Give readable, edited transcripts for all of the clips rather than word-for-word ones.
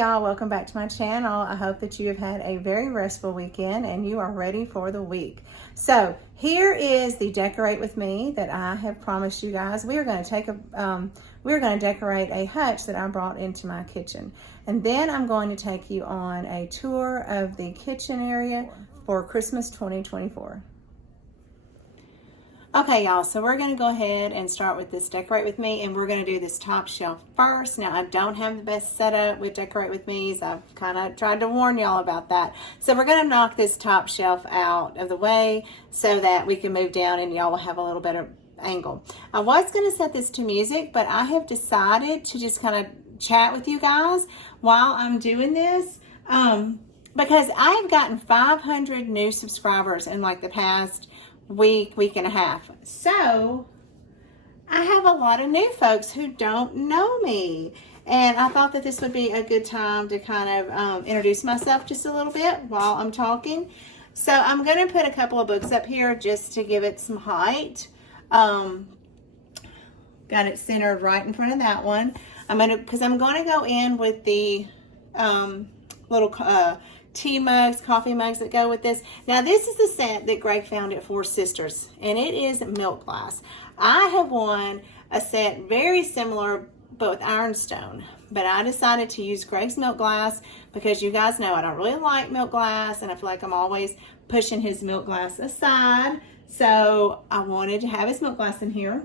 y'all, welcome back to my channel. I hope that you have had a very restful weekend and you are ready for the week. So here is the decorate with me that I have promised you guys. We are going to decorate a hutch that I brought into my kitchen, and then I'm going to take you on a tour of the kitchen area for Christmas 2024. Okay, y'all, so we're going to go ahead and start with this decorate with me, and we're going to do this top shelf first. Now, I don't have the best setup with decorate with me's. I've kind of tried to warn y'all about that. So we're going to knock this top shelf out of the way so that we can move down and y'all will have a little better angle. I was going to set this to music, but I have decided to just kind of chat with you guys while I'm doing this, because I've gotten 500 new subscribers in like the past week and a half. So I have a lot of new folks who don't know me, and I thought that this would be a good time to kind of introduce myself just a little bit while I'm talking. So I'm going to put a couple of books up here just to give it some height. Got it centered right in front of that one. I'm going to go in with the little tea mugs, coffee mugs that go with this. Now, this is the set that Greg found at Four Sisters, and it is milk glass. I have won a set very similar, but with ironstone, but I decided to use Greg's milk glass because you guys know I don't really like milk glass, and I feel like I'm always pushing his milk glass aside. So I wanted to have his milk glass in here.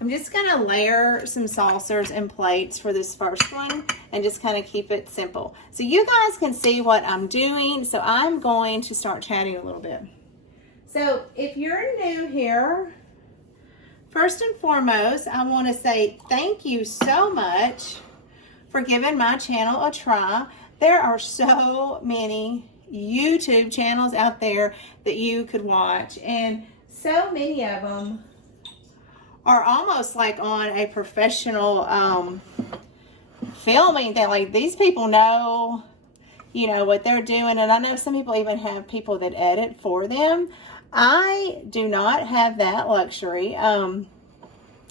I'm just going to layer some saucers and plates for this first one and just kind of keep it simple. So you guys can see what I'm doing. So I'm going to start chatting a little bit. So if you're new here, first and foremost, I want to say thank you so much for giving my channel a try. There are so many YouTube channels out there that you could watch, and so many of them are almost like on a professional filming thing. Like, these people know, you know, what they're doing. And I know some people even have people that edit for them. I do not have that luxury. I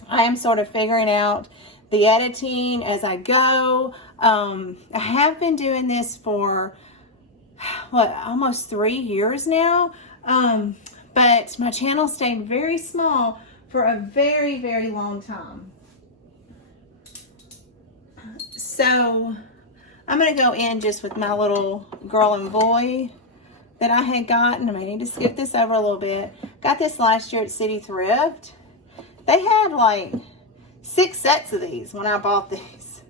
am sort of figuring out the editing as I go. I have been doing this for, almost 3 years now. But my channel stayed very small for a very, very long time. So I'm going to go in just with my little girl and boy that I had gotten. I may need to skip this over a little bit. Got this last year at City Thrift. They had like 6 sets of these when I bought these.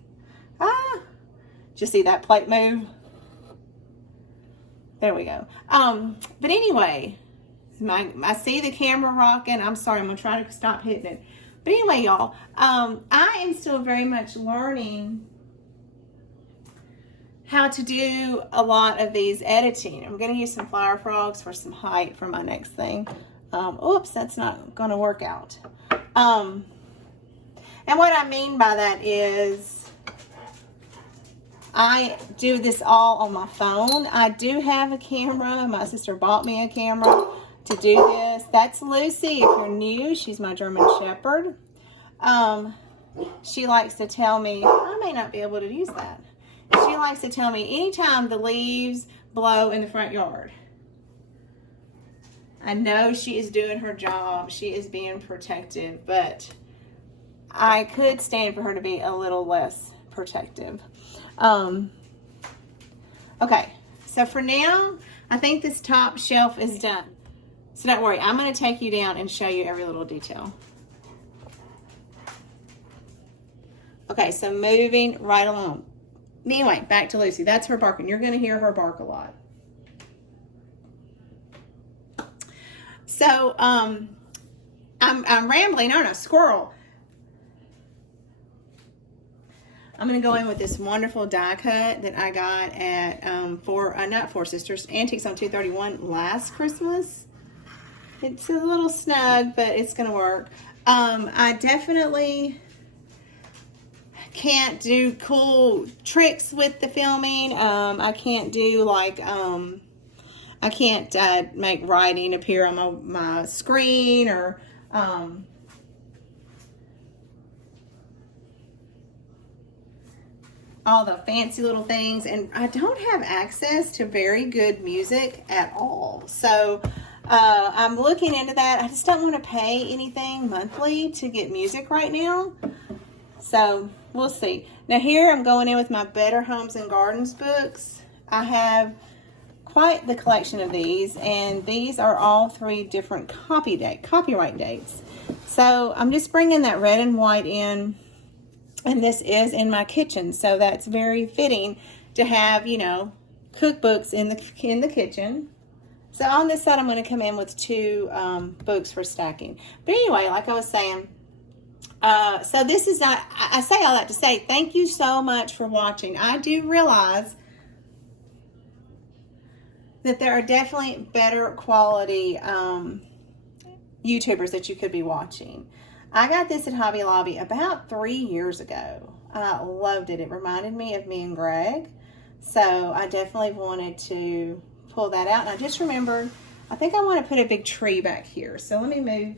Did you see that plate move? There we go. But anyway, I see the camera rocking. I'm sorry, I'm going to try to stop hitting it. But anyway, y'all, I am still very much learning how to do a lot of these editing. I'm going to use some flower frogs for some height for my next thing. Oops, that's not going to work out. And what I mean by that is I do this all on my phone. I do have a camera. My sister bought me a camera to do this. That's Lucy. If you're new, she's my German Shepherd. She likes to tell me, I may not be able to use that. She likes to tell me anytime the leaves blow in the front yard. I know she is doing her job. She is being protective, but I could stand for her to be a little less protective. Okay, so for now, I think this top shelf is done. So don't worry, I'm going to take you down and show you every little detail. Okay, so moving right along. Anyway, back to Lucy. That's her barking. You're going to hear her bark a lot. So, I'm rambling. Oh, no, squirrel. I'm going to go in with this wonderful die cut that I got at, not Four Sisters, Antiques on 231 last Christmas. It's a little snug, but it's going to work. I definitely can't do cool tricks with the filming. I can't do like, I can't make writing appear on my screen, or all the fancy little things, and I don't have access to very good music at all. So I'm looking into that. I just don't want to pay anything monthly to get music right now. So we'll see. Now here I'm going in with my Better Homes and Gardens books. I have quite the collection of these, and these are all 3 different copyright dates. So I'm just bringing that red and white in, and this is in my kitchen, so that's very fitting to have, you know, cookbooks in the kitchen. So on this side I'm going to come in with 2 books for stacking. But anyway, like I was saying, so this is not, I say all that to say thank you so much for watching. I do realize that there are definitely better quality YouTubers that you could be watching. I got this at Hobby Lobby about 3 years ago. I loved it. It reminded me of me and Greg. So I definitely wanted to pull that out. And I just remembered, I think I want to put a big tree back here. So let me move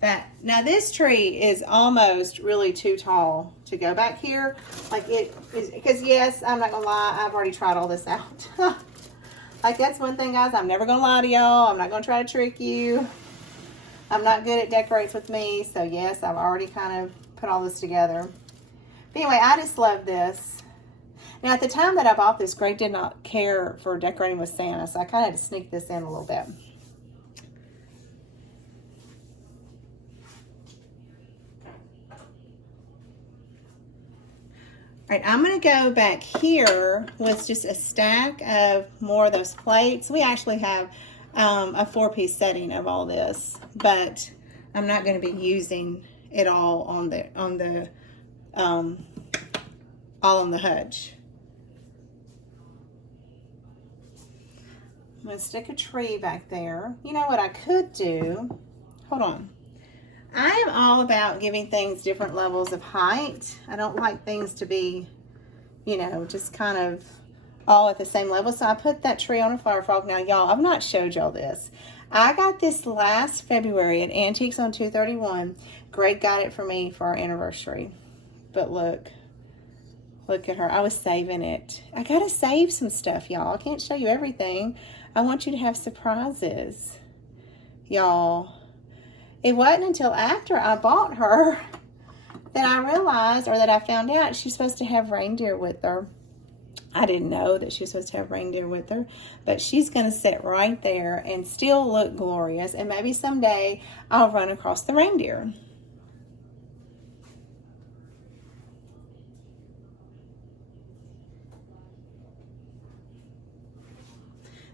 that. Now this tree is almost really too tall to go back here. Like it is, because yes, I'm not going to lie, I've already tried all this out. Like that's one thing, guys, I'm never going to lie to y'all. I'm not going to try to trick you. I'm not good at decorates with me. So yes, I've already kind of put all this together. But anyway, I just love this. Now at the time that I bought this, Greg did not care for decorating with Santa. So I kind of had to sneak this in a little bit. All right, I'm going to go back here with just a stack of more of those plates. We actually have a 4-piece setting of all this, but I'm not going to be using it all on the hutch. I'm going to stick a tree back there. You know what I could do? Hold on. I am all about giving things different levels of height. I don't like things to be, you know, just kind of all at the same level. So I put that tree on a flower frog. Now, y'all, I've not showed y'all this. I got this last February at Antiques on 231. Greg got it for me for our anniversary. But look at her. I was saving it. I got to save some stuff, y'all. I can't show you everything. I want you to have surprises, y'all. It wasn't until after I bought her that I realized, or that I found out, she's supposed to have reindeer with her. I didn't know that she was supposed to have reindeer with her, but she's going to sit right there and still look glorious, and maybe someday I'll run across the reindeer.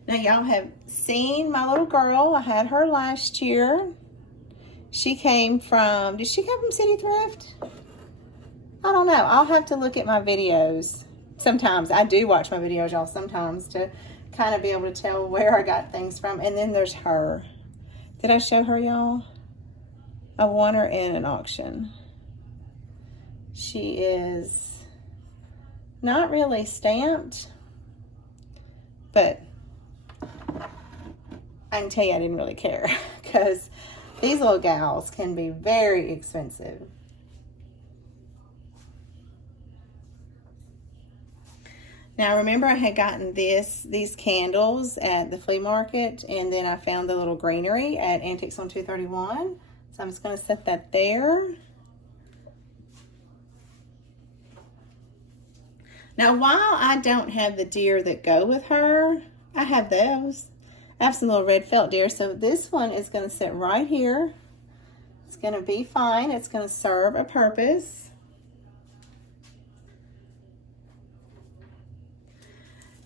Now, y'all have seen my little girl. I had her last year. She came from, did she come from City Thrift? I don't know. I'll have to look at my videos. Sometimes I do watch my videos, y'all, sometimes, to kind of be able to tell where I got things from. And then there's her. Did I show her, y'all? I won her in an auction. She is not really stamped, but I can tell you I didn't really care, because these little gals can be very expensive. Now, remember I had gotten these candles at the flea market, and then I found the little greenery at Antiques on 231. So I'm just going to set that there. Now, while I don't have the deer that go with her, I have those. I have some little red felt deer, so this one is going to sit right here. It's going to be fine. It's going to serve a purpose.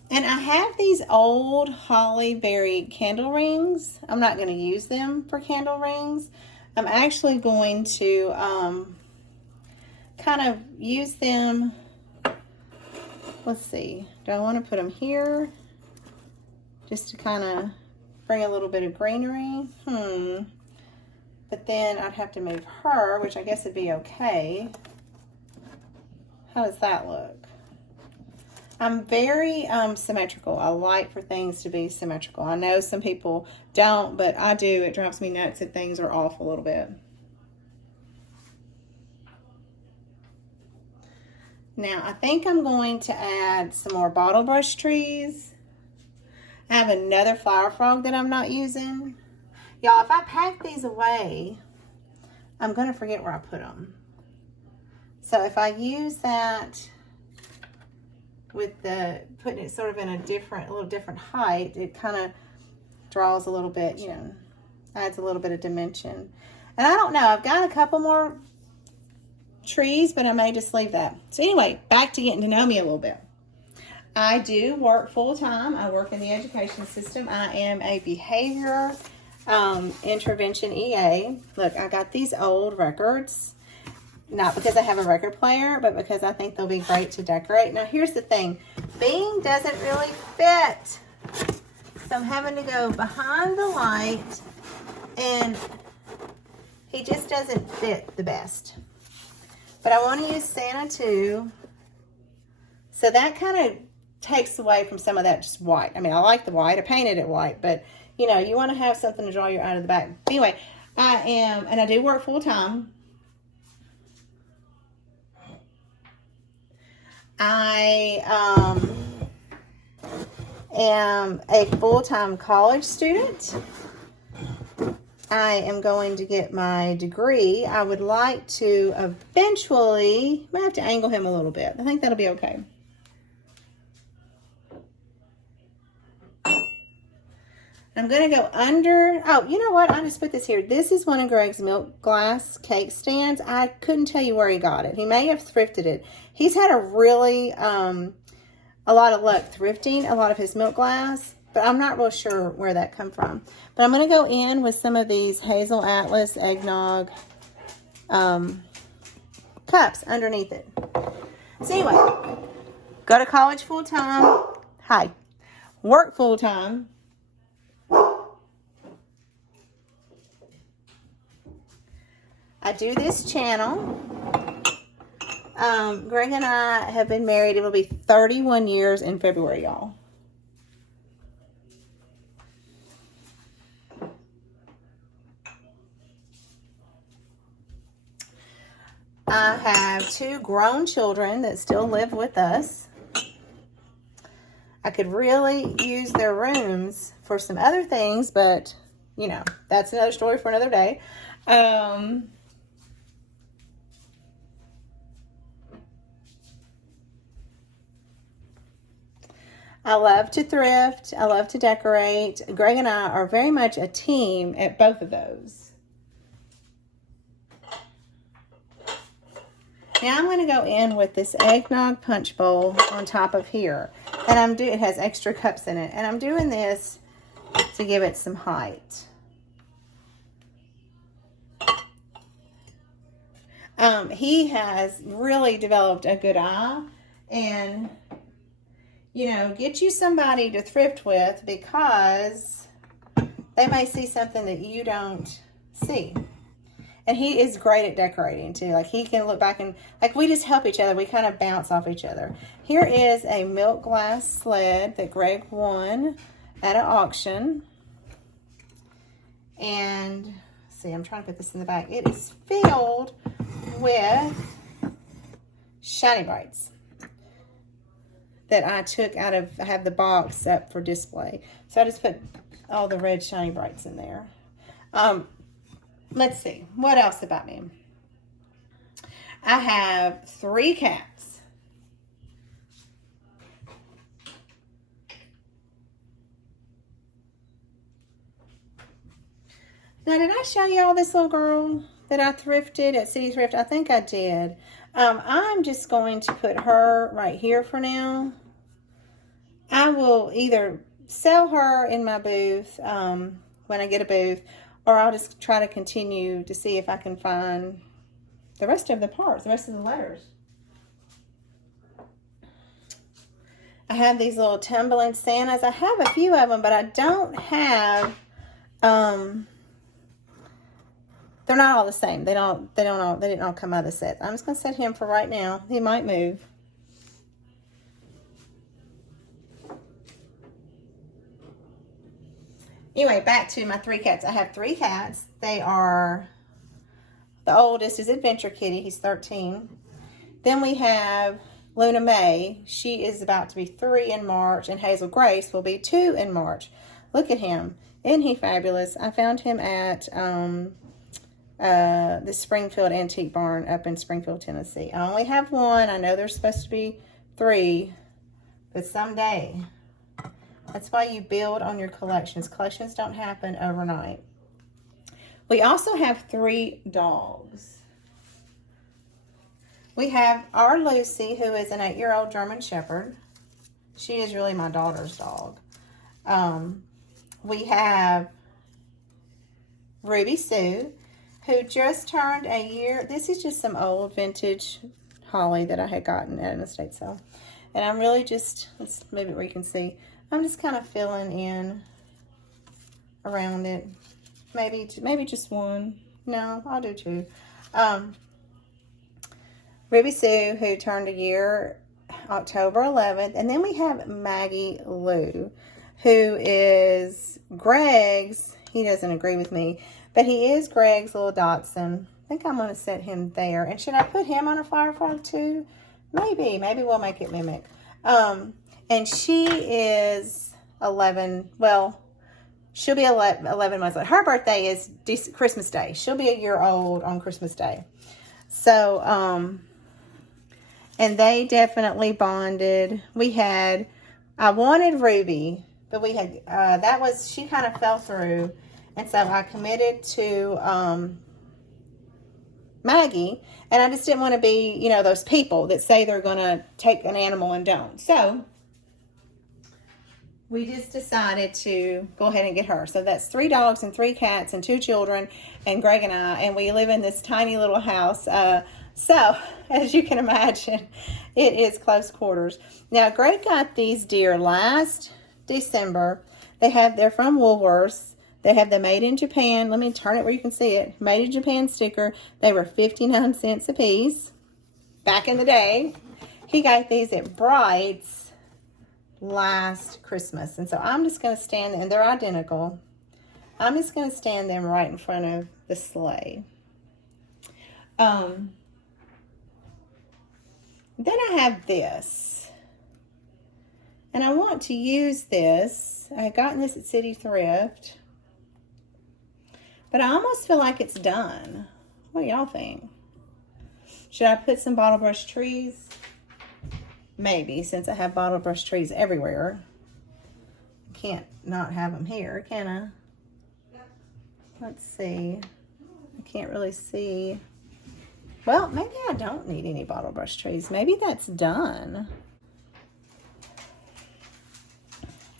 And I have these old holly berry candle rings. I'm not going to use them for candle rings. I'm actually going to kind of use them. Let's see. Do I want to put them here? Just to kind of bring a little bit of greenery. But then I'd have to move her, which I guess would be okay. How does that look? I'm very symmetrical. I like for things to be symmetrical. I know some people don't, but I do. It drives me nuts if things are off a little bit. Now, I think I'm going to add some more bottle brush trees. I have another flower frog that I'm not using. Y'all, if I pack these away, I'm going to forget where I put them. So if I use that with the, putting it sort of in a little different height, it kind of draws a little bit, you know, adds a little bit of dimension. And I don't know, I've got a couple more trees, but I may just leave that. So anyway, back to getting to know me a little bit. I do work full-time. I work in the education system. I am a behavior intervention EA. Look, I got these old records, not because I have a record player, but because I think they'll be great to decorate. Now, here's the thing. Bing doesn't really fit. So I'm having to go behind the light, and he just doesn't fit the best. But I want to use Santa too. So that kind of takes away from some of that just white. I mean, I like the white. I painted it white, but you know, you want to have something to draw your eye to the back. Anyway, and I do work full time. I am a full-time college student. I am going to get my degree. I would like to eventually, I might have to angle him a little bit. I think that'll be okay. I'm going to go under, oh, you know what? I just put this here. This is one of Greg's milk glass cake stands. I couldn't tell you where he got it. He may have thrifted it. He's had a really, a lot of luck thrifting a lot of his milk glass, but I'm not real sure where that come from. But I'm going to go in with some of these Hazel Atlas eggnog cups underneath it. So anyway, go to college full time. Hi. Work full time. I do this channel. Greg and I have been married. It will be 31 years in February, y'all. I have 2 grown children that still live with us. I could really use their rooms for some other things, but, you know, that's another story for another day. I love to thrift. I love to decorate. Greg and I are very much a team at both of those. Now I'm going to go in with this eggnog punch bowl on top of here. And it has extra cups in it. And I'm doing this to give it some height. He has really developed a good eye, and you know, get you somebody to thrift with, because they may see something that you don't see. And he is great at decorating too. Like, he can look back and, like, we just help each other. We kind of bounce off each other. Here is a milk glass sled that Greg won at an auction. And see, I'm trying to put this in the back. It is filled with Shiny Brights that I took out of, I have the box up for display. So I just put all the red Shiny Brights in there. Let's see, what else about me? I have 3 cats. Now, did I show y'all this little girl that I thrifted at City Thrift? I think I did. I'm just going to put her right here for now. I will either sell her in my booth when I get a booth, or I'll just try to continue to see if I can find the rest of the parts, the rest of the letters. I have these little tumbling Santas. I have a few of them, but I don't have, they're not all the same. They didn't all come out of the set. I'm just going to set him for right now. He might move. Anyway, back to my 3 cats. I have 3 cats. They are, the oldest is Adventure Kitty. He's 13. Then we have Luna May, she is about to be 3 in March, and Hazel Grace will be 2 in March. Look at him. Isn't he fabulous? I found him at the Springfield Antique Barn up in Springfield, Tennessee. I only have one. I know there's supposed to be 3, but someday. That's why you build on your collections. Collections don't happen overnight. We also have 3 dogs. We have our Lucy, who is an 8-year-old German Shepherd. She is really my daughter's dog. We have Ruby Sue, who just turned a year. This is just some old vintage holly that I had gotten at an estate sale. And I'm really just, let's move it where you can see. I'm just kind of filling in around it. Maybe just 1. No, I'll do 2. Ruby Sue, who turned a year October 11th. And then we have Maggie Lou, who is Greg's. He doesn't agree with me, but he is Greg's little dachshund. I think I'm going to set him there. And should I put him on a flower frog too? Maybe we'll make it mimic. And she is 11. Well, she'll be 11 months old. Her birthday is Christmas Day. She'll be a year old on Christmas Day. So, and they definitely bonded. I wanted Ruby, but we had, she kind of fell through. And so I committed to Maggie, and I just didn't want to be, those people that say they're going to take an animal and don't. So we just decided to go ahead and get her. So that's 3 dogs and 3 cats and 2 children and Greg and I, and we live in this tiny little house. So as you can imagine, it is close quarters. Now, Greg got these deer last December. They're from Woolworths. They have the Made in Japan. Let me turn it where you can see it. Made in Japan sticker. They were 59 cents a piece back in the day. He got these at Bright's last Christmas. And so I'm just going to stand, and they're identical. I'm just going to stand them right in front of the sleigh. Then I have this. And I want to use this. I had gotten this at City Thrift. But I almost feel like it's done. What do y'all think? Should I put some bottle brush trees? Maybe, since I have bottle brush trees everywhere. Can't not have them here, can I? Let's see. I can't really see. Well, maybe I don't need any bottle brush trees. Maybe that's done.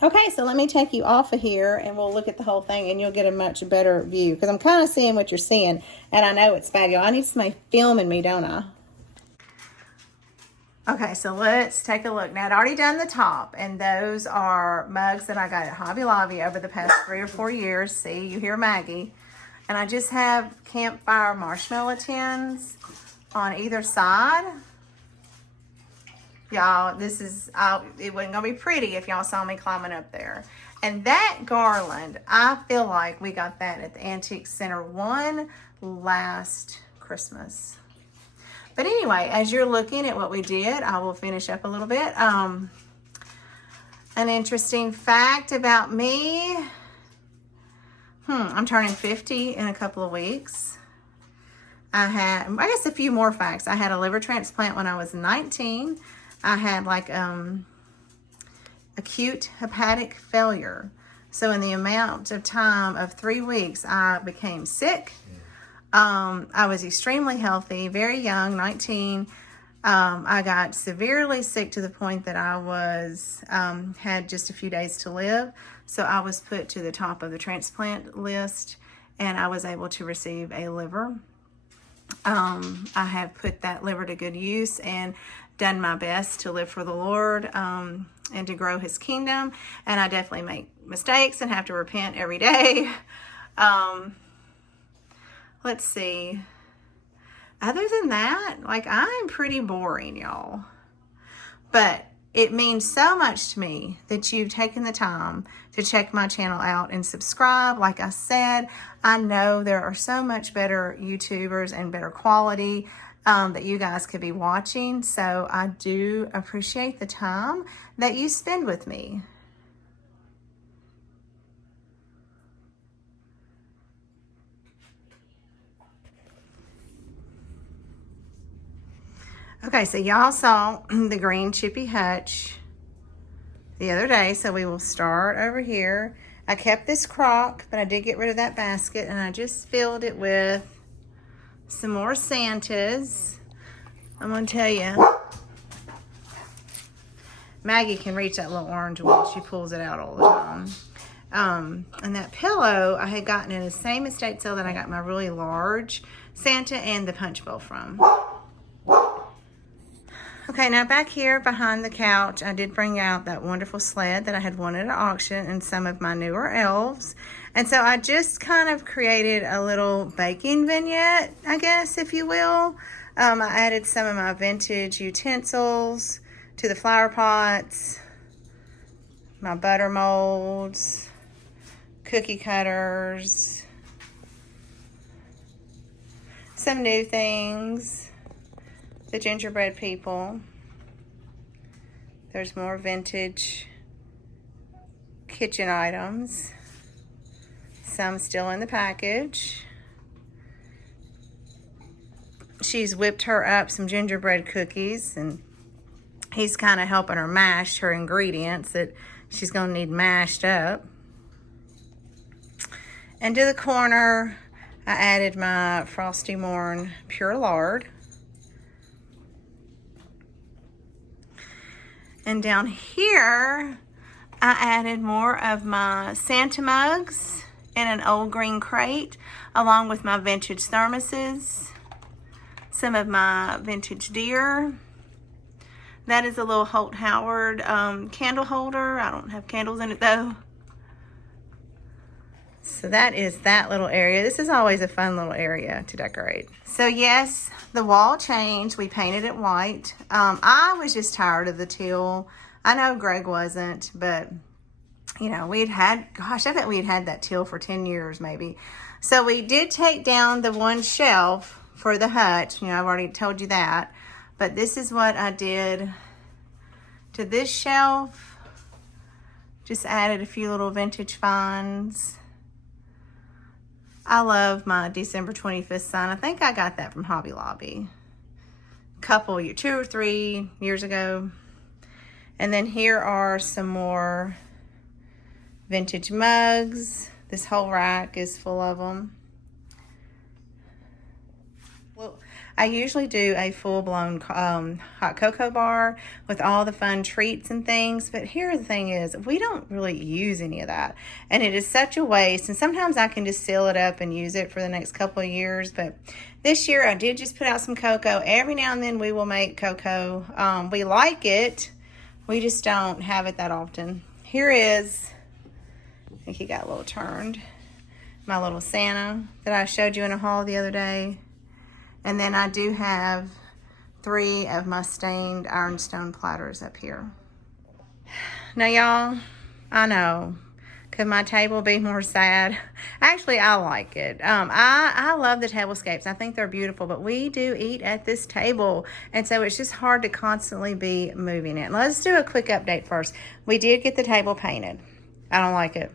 Okay, so let me take you off of here and we'll look at the whole thing and you'll get a much better view. Because I'm kind of seeing what you're seeing. And I know it's bad, y'all. I need somebody filming me, don't I? Okay, so let's take a look. Now, I'd already done the top. And those are mugs that I got at Hobby Lobby over the past 3 or 4 years. See, you hear Maggie. And I just have campfire marshmallow tins on either side. Y'all, it wasn't gonna be pretty if y'all saw me climbing up there. And that garland, I feel like we got that at the Antique Center 1 last Christmas. But anyway, as you're looking at what we did, I will finish up a little bit. An interesting fact about me. I'm turning 50 in a couple of weeks. I guess a few more facts. I had a liver transplant when I was 19. I had acute hepatic failure. So in the amount of time of 3 weeks, I became sick. I was extremely healthy, very young, 19. I got severely sick to the point that I had just a few days to live. So I was put to the top of the transplant list and I was able to receive a liver. I have put that liver to good use and done my best to live for the Lord and to grow his kingdom. And I definitely make mistakes and have to repent every day. Let's see. Other than that, I'm pretty boring, y'all. But it means so much to me that you've taken the time to check my channel out and subscribe. Like I said, I know there are so much better YouTubers and better quality that you guys could be watching. So I do appreciate the time that you spend with me. Okay, so y'all saw the green chippy hutch the other day, so we will start over here. I kept this crock, but I did get rid of that basket, and I just filled it with some more Santas. I'm gonna tell you, Maggie can reach that little orange one. She pulls it out all the time. And that pillow I had gotten in the same estate sale that I got my really large Santa and the punch bowl from. Okay, now back here behind the couch, I did bring out that wonderful sled that I had won at an auction and some of my newer elves. And so I just kind of created a little baking vignette, I guess, if you will. I added some of my vintage utensils to the flower pots, my butter molds, cookie cutters, some new things. The gingerbread people. There's more vintage kitchen items. Some still in the package. She's whipped her up some gingerbread cookies, and he's kind of helping her mash her ingredients that she's going to need mashed up. And to the corner, I added my Frosty Morn Pure Lard. And down here, I added more of my Santa mugs in an old green crate, along with my vintage thermoses, some of my vintage deer. That is a little Holt Howard candle holder. I don't have candles in it though. So that is that little area. This is always a fun little area to decorate. So yes, the wall changed. We painted it white. I was just tired of the teal. I know Greg wasn't, but you know, gosh, I bet we'd had that teal for 10 years maybe. So we did take down the one shelf for the hutch. You know, I've already told you that. But this is what I did to this shelf. Just added a few little vintage finds. I love my December 25th sign. I think I got that from Hobby Lobby. A 2 or 3 years ago. And then here are some more vintage mugs. This whole rack is full of them. Well, I usually do a full-blown hot cocoa bar with all the fun treats and things, but here the thing is, we don't really use any of that, and it is such a waste. And sometimes I can just seal it up and use it for the next couple of years, but this year I did just put out some cocoa. Every now and then we will make cocoa. We like it, we just don't have it that often. Here is, I think he got a little turned, my little Santa that I showed you in a haul the other day. And then I do have 3 of my stained ironstone platters up here. Now y'all, I know, could my table be more sad? Actually, I like it. I love the tablescapes. I think they're beautiful, but we do eat at this table, and so it's just hard to constantly be moving it. Let's do a quick update first. We did get the table painted. I don't like it.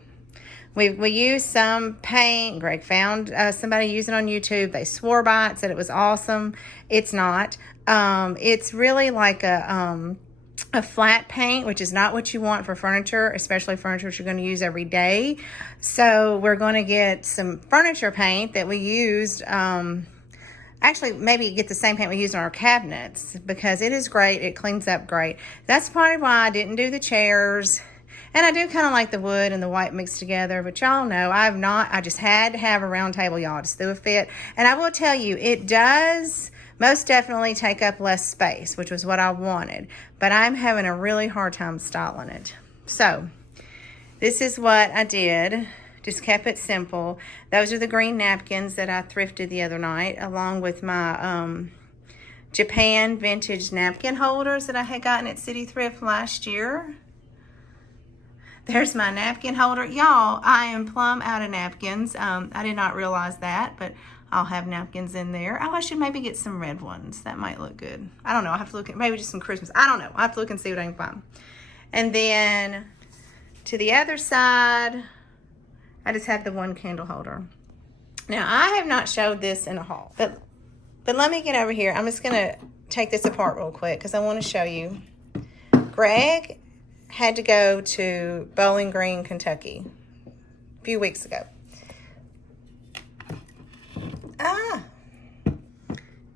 We used some paint. Greg found somebody using it on YouTube. They swore by it, said it was awesome. It's not. It's really like a flat paint, which is not what you want for furniture, especially furniture that you're going to use every day. So we're going to get some furniture paint that we used. Actually, maybe get the same paint we use on our cabinets, because it is great. It cleans up great. That's part of why I didn't do the chairs. And I do kind of like the wood and the white mixed together, but y'all know I just had to have a round table, y'all, just threw a fit. And I will tell you, it does most definitely take up less space, which was what I wanted, but I'm having a really hard time styling it. So this is what I did. Just kept it simple. Those are the green napkins that I thrifted the other night, along with my Japan vintage napkin holders that I had gotten at City Thrift last year. There's my napkin holder. Y'all, I am plumb out of napkins. I did not realize that, but I'll have napkins in there. Oh, I should maybe get some red ones. That might look good. I don't know. I'll have to look at maybe just some Christmas. I don't know. I'll have to look and see what I can find. And then to the other side, I just have the one candle holder. Now, I have not showed this in a haul, but let me get over here. I'm just going to take this apart real quick because I want to show you. Greg had to go to Bowling Green, Kentucky a few weeks ago.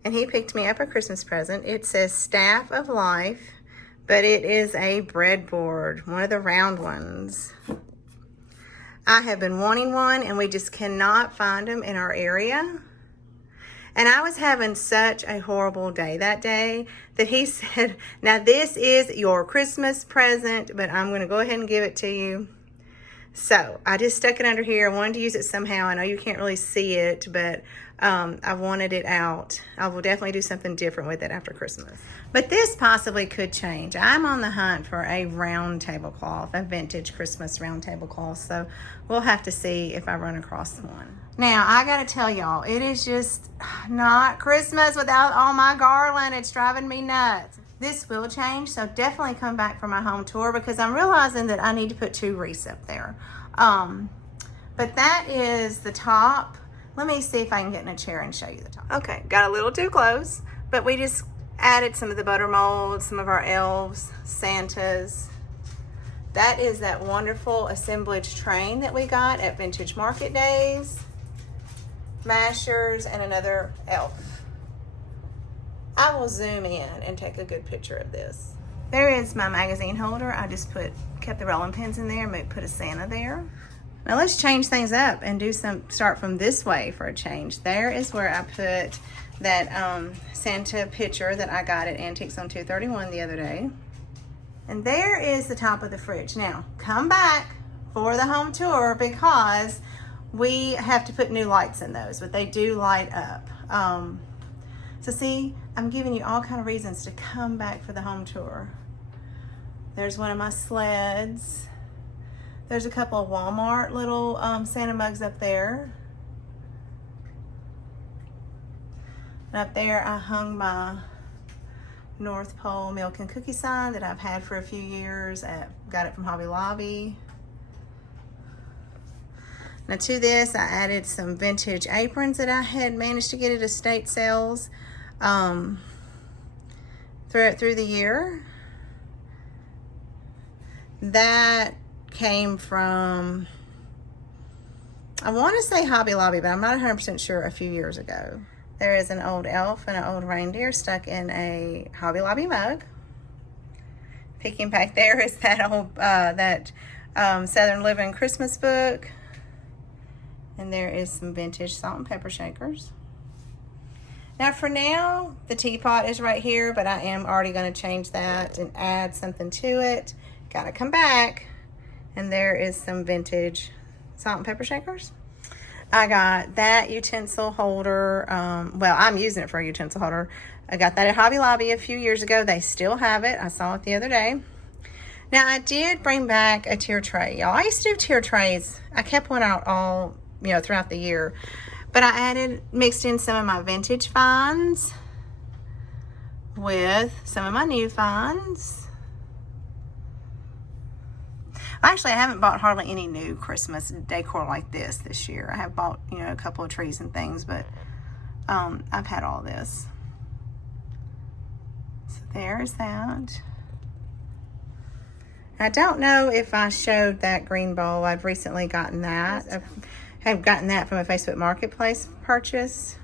And he picked me up a Christmas present. It says Staff of Life, but it is a breadboard, one of the round ones. I have been wanting one, and we just cannot find them in our area. And I was having such a horrible day that day that he said, now this is your Christmas present, but I'm going to go ahead and give it to you. So I just stuck it under here. I wanted to use it somehow. I know you can't really see it, but I wanted it out. I will definitely do something different with it after Christmas. But this possibly could change. I'm on the hunt for a round tablecloth, a vintage Christmas round tablecloth. So we'll have to see if I run across one. Now, I got to tell y'all, it is just not Christmas without all my garland. It's driving me nuts. This will change, so definitely come back for my home tour because I'm realizing that I need to put 2 wreaths up there. But that is the top. Let me see if I can get in a chair and show you the top. Okay, got a little too close, but we just added some of the butter molds, some of our elves, Santas. That is that wonderful assemblage train that we got at Vintage Market Days. Mashers and another elf. I will zoom in and take a good picture of this. There is my magazine holder. I just kept the rolling pins in there and put a Santa there. Now let's change things up and start from this way for a change. There is where I put that Santa picture that I got at Antiques on 231 the other day. And there is the top of the fridge. Now come back for the home tour because we have to put new lights in those, but they do light up. So see, I'm giving you all kind of reasons to come back for the home tour. There's one of my sleds. There's a couple of Walmart little Santa mugs up there. And up there I hung my North Pole milk and cookie sign that I've had for a few years. Got it from Hobby Lobby. Now to this, I added some vintage aprons that I had managed to get at estate sales through the year. That came from, I want to say Hobby Lobby, but I'm not 100% sure, a few years ago. There is an old elf and an old reindeer stuck in a Hobby Lobby mug. Peeking back there is that old, Southern Living Christmas book. And there is some vintage salt and pepper shakers. Now for now, the teapot is right here, but I am already going to change that and add something to it. Got to come back. And there is some vintage salt and pepper shakers. I got that utensil holder. Well, I'm using it for a utensil holder. I got that at Hobby Lobby a few years ago. They still have it. I saw it the other day. Now, I did bring back a tier tray, y'all. I used to do tier trays. I kept one out all, throughout the year. But I mixed in some of my vintage finds with some of my new finds. Actually, I haven't bought hardly any new Christmas decor like this year. I have bought, a couple of trees and things, but I've had all this. So there's that. I don't know if I showed that green bowl. I've recently gotten that. I've gotten that from a Facebook Marketplace purchase.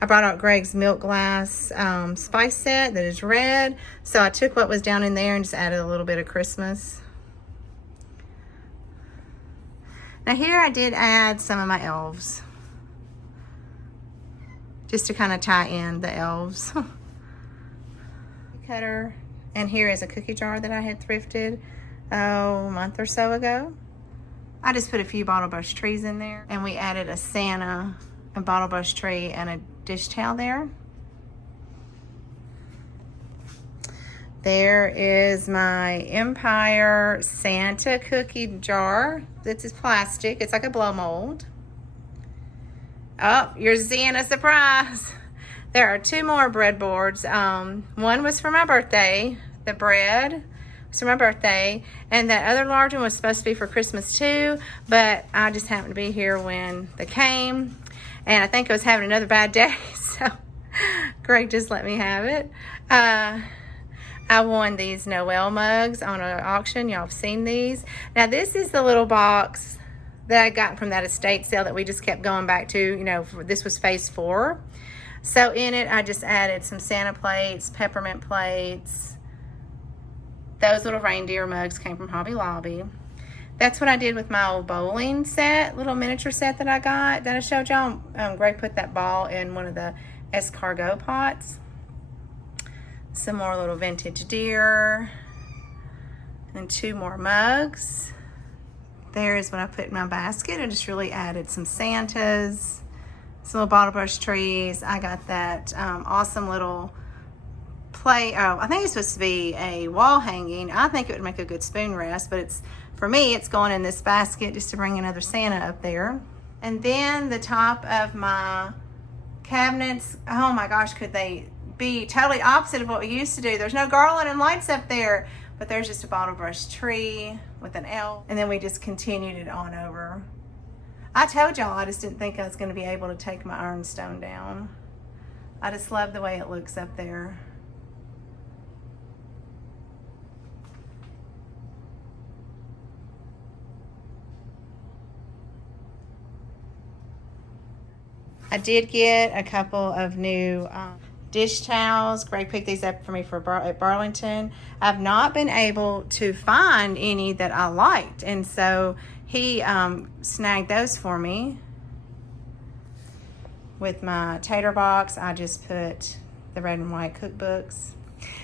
I brought out Greg's milk glass spice set that is red. So I took what was down in there and just added a little bit of Christmas. Now here I did add some of my elves. Just to kind of tie in the elves. Cutter. And here is a cookie jar that I had thrifted a month or so ago. I just put a few bottle brush trees in there. And we added a Santa, a bottle brush tree, and a dish towel there. There is my Empire Santa cookie jar. This is plastic. It's like a blow mold. Oh, you're seeing a surprise. There are 2 more breadboards. One was for my birthday. The bread was for my birthday. And that other large one was supposed to be for Christmas too. But I just happened to be here when they came. And I think I was having another bad day. So Greg just let me have it. I won these Noel mugs on an auction. Y'all have seen these. Now this is the little box that I got from that estate sale that we just kept going back to. You know, this was phase 4. So in it, I just added some Santa plates, peppermint plates. Those little reindeer mugs came from Hobby Lobby. That's what I did with my old bowling set, little miniature set that I got that I showed y'all. Greg put that ball in one of the escargot pots. Some more little vintage deer. And 2 more mugs. There is what I put in my basket. I just really added some Santas, some little bottle brush trees. I got that awesome little I think it's supposed to be a wall hanging. I think it would make a good spoon rest, but for me, it's going in this basket just to bring another Santa up there. And then the top of my cabinets, oh my gosh, could they be totally opposite of what we used to do. There's no garland and lights up there, but there's just a bottle brush tree with an elf, and then we just continued it on over. I told y'all I just didn't think I was going to be able to take my ironstone down. I just love the way it looks up there. I did get a couple of new dish towels. Greg picked these up for me at Burlington. I've not been able to find any that I liked, and so he snagged those for me. With my tater box, I just put the red and white cookbooks.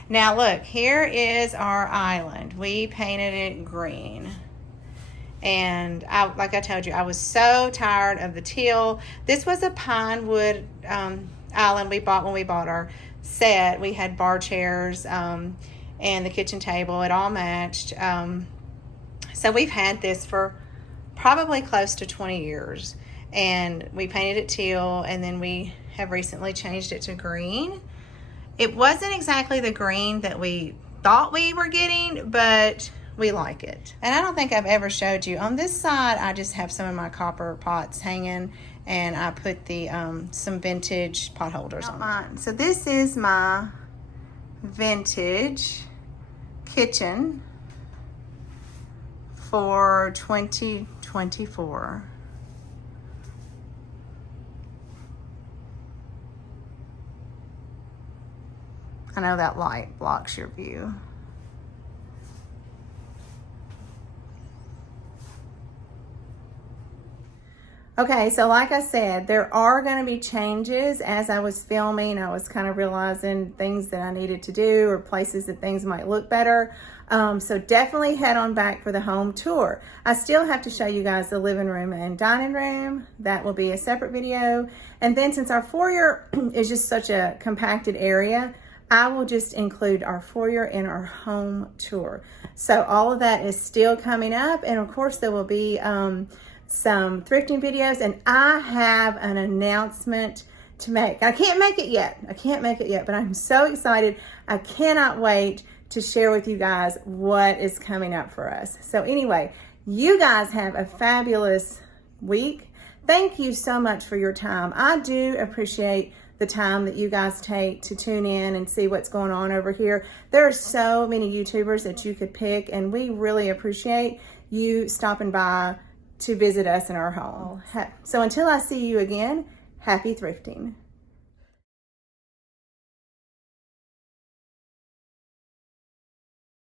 Now look, here is our island. We painted it green. And like I told you, I was so tired of the teal. This was a pine wood island we bought when we bought our set. We had bar chairs and the kitchen table. It all matched. So we've had this for probably close to 20 years. And we painted it teal, and then we have recently changed it to green. It wasn't exactly the green that we thought we were getting, but we like it. And I don't think I've ever showed you. On this side, I just have some of my copper pots hanging, and I put the some vintage pot holders on mine. So this is my vintage kitchen for 2024. I know that light blocks your view. Okay, so like I said, there are going to be changes. As I was filming, I was kind of realizing things that I needed to do, or places that things might look better. So definitely head on back for the home tour. I still have to show you guys the living room and dining room. That will be a separate video. And then since our foyer is just such a compacted area, I will just include our foyer in our home tour. So all of that is still coming up. And of course there will be some thrifting videos, and I have an announcement to make. I can't make it yet. But I'm so excited. I cannot wait to share with you guys what is coming up for us. So anyway, you guys have a fabulous week. Thank you so much for your time. I do appreciate the time that you guys take to tune in and see what's going on over here. There are so many YouTubers that you could pick, and we really appreciate you stopping by to visit us in our home. So until I see you again, happy thrifting.